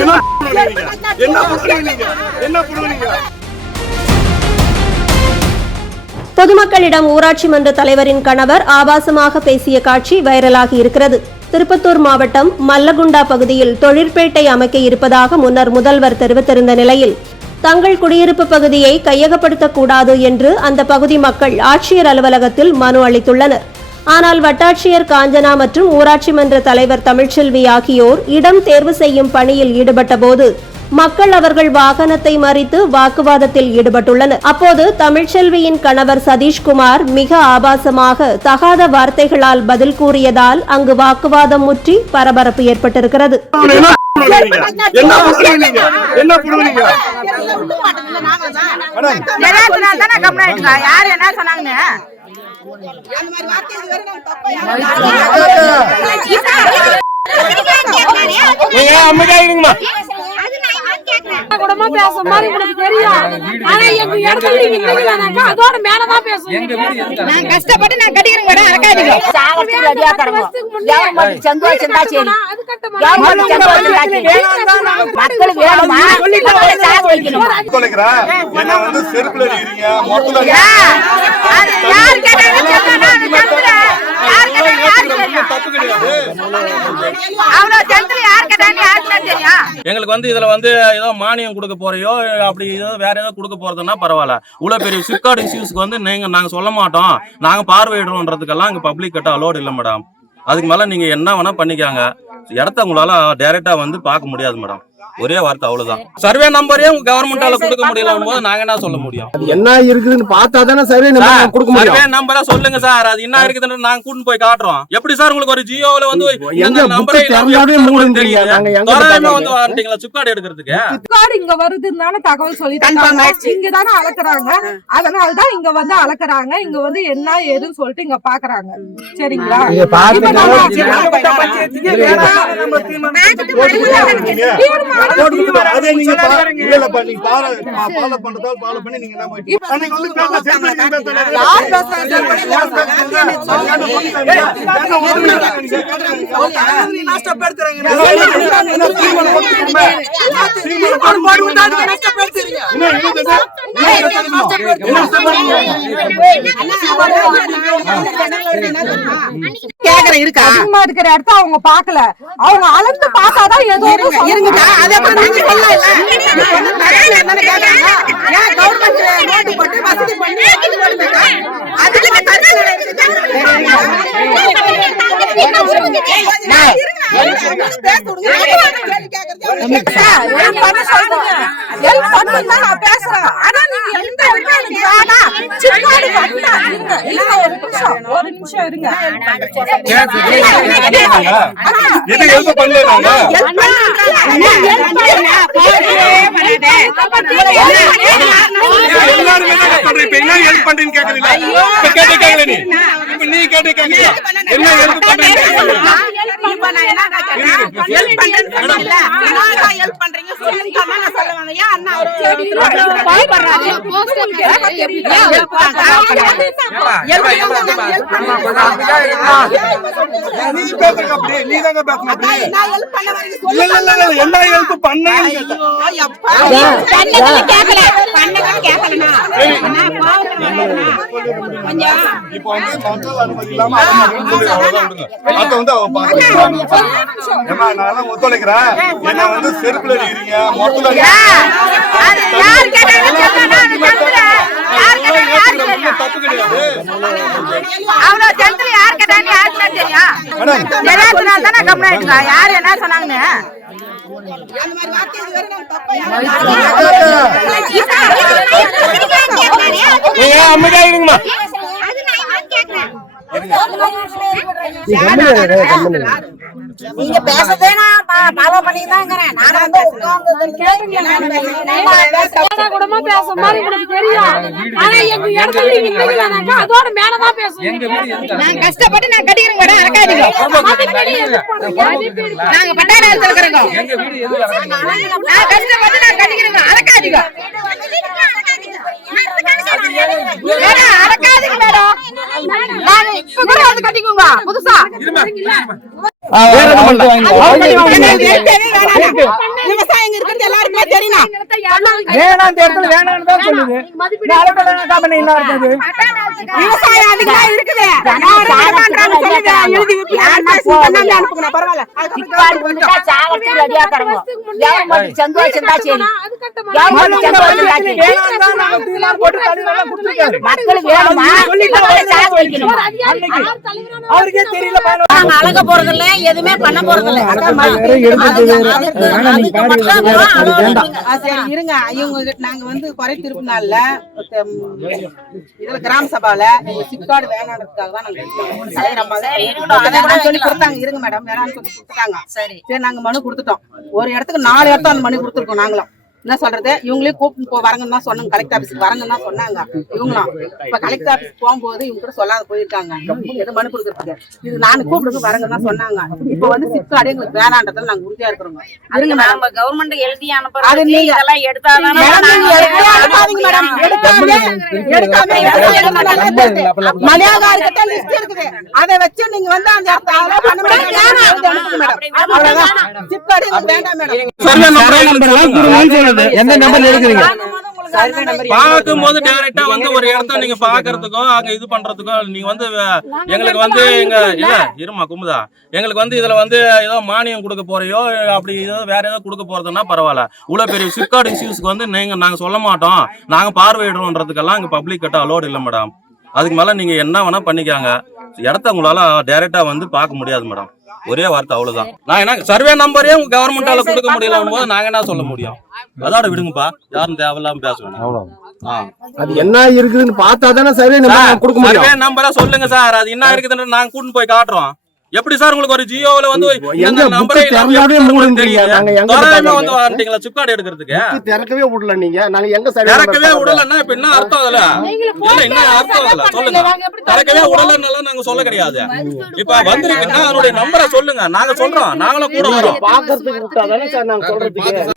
என்ன என்ன என்ன பொதுமக்களிடம் ஊராட்சி மன்ற தலைவரின் கணவர் ஆபாசமாக பேசிய காட்சி வைரலாகி இருக்கிறது. திருப்பத்தூர் மாவட்டம் மல்லகுண்டா பகுதியில் தொழிற்பேட்டை அமைக்க இருப்பதாக முன்னர் முதல்வர் தெரிவித்திருந்த நிலையில் தங்கள் குடியிருப்பு பகுதியை கையகப்படுத்தக்கூடாது என்று அந்த பகுதி மக்கள் ஆட்சியர் அலுவலகத்தில் மனு அளித்துள்ளனர். ஆனால் வட்டாட்சியர் காஞ்சனா மற்றும் ஊராட்சி மன்ற தலைவர் தமிழ்ச்செல்வி ஆகியோர் இடம் தேர்வு செய்யும் பணியில் ஈடுபட்டபோது மக்கள் அவர்கள் வாகனத்தை மறித்து வாக்குவாதத்தில் ஈடுபட்டுள்ளனர் அப்போது தமிழ்ச்செல்வியின் கணவர் சதீஷ்குமார் மிக ஆபாசமாக தகாத வார்த்தைகளால் பதில் கூறியதால் அங்கு வாக்குவாதம் முற்றி பரபரப்பு ஏற்பட்டிருக்கிறது என்ன அமைதியா இருங்கம்மா கூடமா பேச மாதிரி உங்களுக்கு தெரியும். ஆனா எங்க இடத்துல நீங்க அதோட மேலதான் பேசுவோம் நான் கஷ்டப்பட்டு நான் கட்டிக்கிறேன் கூட அறக்காதீங்க சாவத்துக்கு சந்தோஷம் தான் சரி எங்களுக்கு வந்து இதுல வந்து ஏதோ மானியம் கொடுக்க போறையோ அப்படி ஏதோ வேற ஏதோ கொடுக்க போறதுன்னா பரவாயில்ல. இவ்வளவு பெரிய சிப்கார்டு இஷ்யூஸ்க்கு வந்து நீங்க நாங்க சொல்ல மாட்டோம். நாங்க பார்வையிடுறோன்றதுக்கெல்லாம் இங்க பப்ளிக் கிட்ட அலோடு இல்ல மேடம் அதுக்கு மேல நீங்க என்ன வேணா பண்ணிக்காங்க. இடத்த உங்களால டைரக்டா வந்து பார்க்க முடியாது மேடம் ஒரே வார்த்தை அவ்வளவுதான் சர்வே நம்பரே உங்க கவர்மெண்டால கொடுக்க முடியல போது நாங்க என்ன சொல்ல முடியும் என்ன இருக்குதுன்னு பார்த்தா தானே சரி நம்ம கொடுக்க முடியும் சர்வே நம்பரா சொல்லுங்க சார் அது என்ன இருக்குதுன்னு நாங்க கூட்டிட்டு போய் காட்டுறோம் எப்படி சார் உங்களுக்கு ஒரு ஜியோல வந்து எங்க நம்பரே தெரியுது? நாங்க எங்க? வந்து வந்துட்டீங்களா சிப்கார்டு எடுக்கிறதுக்கு கார்டு இங்க வருதுன்னு தகவல் சொல்லிட்டாங்க. இங்க தானே அளக்குறாங்க அதனாலதான் இங்க வந்து அளக்குறாங்க இங்க வந்து என்ன ஏதுன்னு சொல்லிட்டு இங்க பாக்குறாங்க சரிங்களா நம்ம அதே நீங்க இல்லப்பா, நீங்க follow பண்றதால follow பண்ணி நீங்க என்ன போயிட்டு- அன்னைக்கு வந்து பேச. செருப்புல நீங்க. யார் கேக்குறேன் இருக்கா? அதிகமா இருக்கிற இடத்த அவங்க பாக்கல அவங்க அளந்து பார்த்தாதான் ஏதோ அதே மாதிரி நாங்க என்னன்னு கேக்குறாங்க. ஏன் கவர்மெண்ட் நோட்டு போட்டு வசதி பண்ணி நான் பேசுறேன். ஆனா நீங்க எந்த இடத்துல எனக்கு வேணாம். ஒரு நிமிஷம், இருங்க. எல்லாரும் என்ன பண்றீங்க கேட்டு கேக்கல நீ இப்ப நீ கேட்டு? கேக்குறியா என்ன ஹெல்ப் என்ன ஹெல்ப் கேட்டேன். இப்போ வந்து அனுமதி இல்லாம அதை வந்து அவன் நான் ஒத்துழைக்கிறேன். வந்து செருப்புல அடிக்கிறீங்க, தப்பு கிடையாது. அவ்வளவு யார் தெரியும் தானே என்ன சொன்னாங்கன்னு அமைதியா இருங்கம்மா. நீங்க பேசுறதே நான் ஃபாலோ பண்ணி தான் இருக்கிறேன் நான் வந்து உட்கார்ந்து ஆனா கூடமா பேச மாதிரி உங்களுக்கு தெரியும். ஆனா எங்க இடத்துல நீங்க நிக்கிறீங்கன்னாக்கா அதோட மேலதான் பேசுவோம் நான் கஷ்டப்பட்டு நான் கட்டிக்கிறேன் கூட அறக்காதீங்க. நாங்க பட்டாள இடத்துல இருக்கிறோங்க நான் கஷ்டப்பட்டு நான் கட்டிக்கிறேன். அறக்காதீங்க மேடம், அறக்காதீங்க மேடம் நாங்க இப்ப கூட வந்து கட்டிக்குங்க விவசாயிங்க இருக்கிறது எல்லாருக்குமே தெரியணும் வேணாம் இந்த இடத்துல வேணாம்னு தான் சொல்லுது. விவசாயம் அதிகமா இருக்குது அழக போறதில்ல எதுவுமே பண்ண போறதில்ல இருங்க இவங்க கிட்ட நாங்க வந்து குறை திருப்பு நாள்ல ம், இதுல கிராம சபால வேணான்றதுக்காக தான் நாங்க தான் அதான் சொல்லி கொடுத்தாங்க. இருங்க மேடம் வேணாம்னு சொல்லி கொடுத்துட்டாங்க. சரி. சரி நாங்க மனு கொடுத்துட்டோம். ஒரு இடத்துக்கு நாலு இடத்துல அந்த மனு கொடுத்துருக்கோம் நாங்களும். என்ன சொல்றது? இவங்களே கூப்பிட்டு போ வரங்கன்னு தான் சொன்னாங்க. கலெக்டர் ஆபீஸ்க்கு வரங்கன்னு தான் சொன்னாங்க. இவங்களும். இப்ப கலெக்டர் ஆபீஸ் போகும்போது இவங்க கூட சொல்லாத போயிருக்காங்க. எது மனு கொடுக்கறதுக்கு. இது நான் கூப்பிடுறது வரங்கன்னு தான் சொன்னாங்க. இப்ப வந்து சிப்கார்டு எங்களுக்கு வேணான்றதுல நாங்க உறுதியா இருக்கிறோம் மேடம் நம்ம கவர்மெண்ட் எழுதி அது அனுப்புறது நீங்க- இதெல்லாம் எடுத்தாதானே விவசாயிகள் மலையாளர்கிட்ட list இருக்குது. அதை வச்சு நீங்க வந்து அந்த மேடம். சிப்கார்டு எங்களுக்கு வேண்டாம் மேடம். சொல்லுங்க. எந்த நம்பர்ல எடுக்கிறீங்க? பார்க்கும் போது டைரக்டா வந்து ஒரு இடத்த நீங்க பாக்குறதுக்கோ அங்க இது பண்றதுக்கோ நீங்க வந்து எங்களுக்கு வந்து எங்க இல்ல இருமா குமுதா. எங்களுக்கு வந்து இதுல வந்து ஏதோ மானியம் கொடுக்க போறியோ அப்படி ஏதோ வேற ஏதோ கொடுக்க போறதுன்னா பரவாயில்ல. இவ்வளவு பெரிய சிப்கார்டு இஷ்யூஸ்க்கு வந்து நீங்க நாங்க சொல்ல மாட்டோம். நாங்க பார்வையிடுறோன்றதுக்கெல்லாம் இங்க பப்ளிக் கிட்ட அலோடு இல்ல மேடம் அதுக்கு மேல நீங்க என்ன வேணா பண்ணிக்காங்க. இடத்த உங்களால டைரக்டா வந்து பார்க்க முடியாது மேடம் ஒரே வார்த்தை அவ்வளவுதான். நான் என்ன சர்வே நம்பரே உங்க கவர்மெண்டால கொடுக்க முடியல போது நாங்க என்ன சொல்ல முடியும்? அதோட விடுங்கப்பா. யாரும் தேவையில்லாம பேச வேணாம் ஆ. அது என்ன இருக்குதுன்னு பார்த்தா தானே சர்வே நம்ம கொடுக்க முடியும். சர்வே நம்பரா சொல்லுங்க சார். அது என்ன இருக்குதுன்னு நாங்க கூட்டிட்டு போய் காட்டுறோம். எப்படி சார் உங்களுக்கு ஒரு ஜியோல வந்து எங்க நம்பரே திறந்தாவே. தெரியுது? நாங்க எங்க தோராயமா? வந்து வந்துட்டீங்களா சிப்கார்டு எடுக்கிறதுக்கு? திறக்கவே விடல நீங்க. நாங்க எங்க சர்வே திறக்கவே விடலன்னா இப்ப என்ன அர்த்தம் அதுல? இல்ல என்ன அர்த்தம் அதுல? சொல்லுங்க. திறக்கவே விடலன்னால நாங்க சொல்ல கிடையாது. இப்ப வந்திருக்குன்னா அதனுடைய நம்பரை சொல்லுங்க. நாங்க சொல்றோம். நாங்களும் கூட வரோம். பாக்குறதுக்கு சார் நாங்க சொல்றதுக்கு?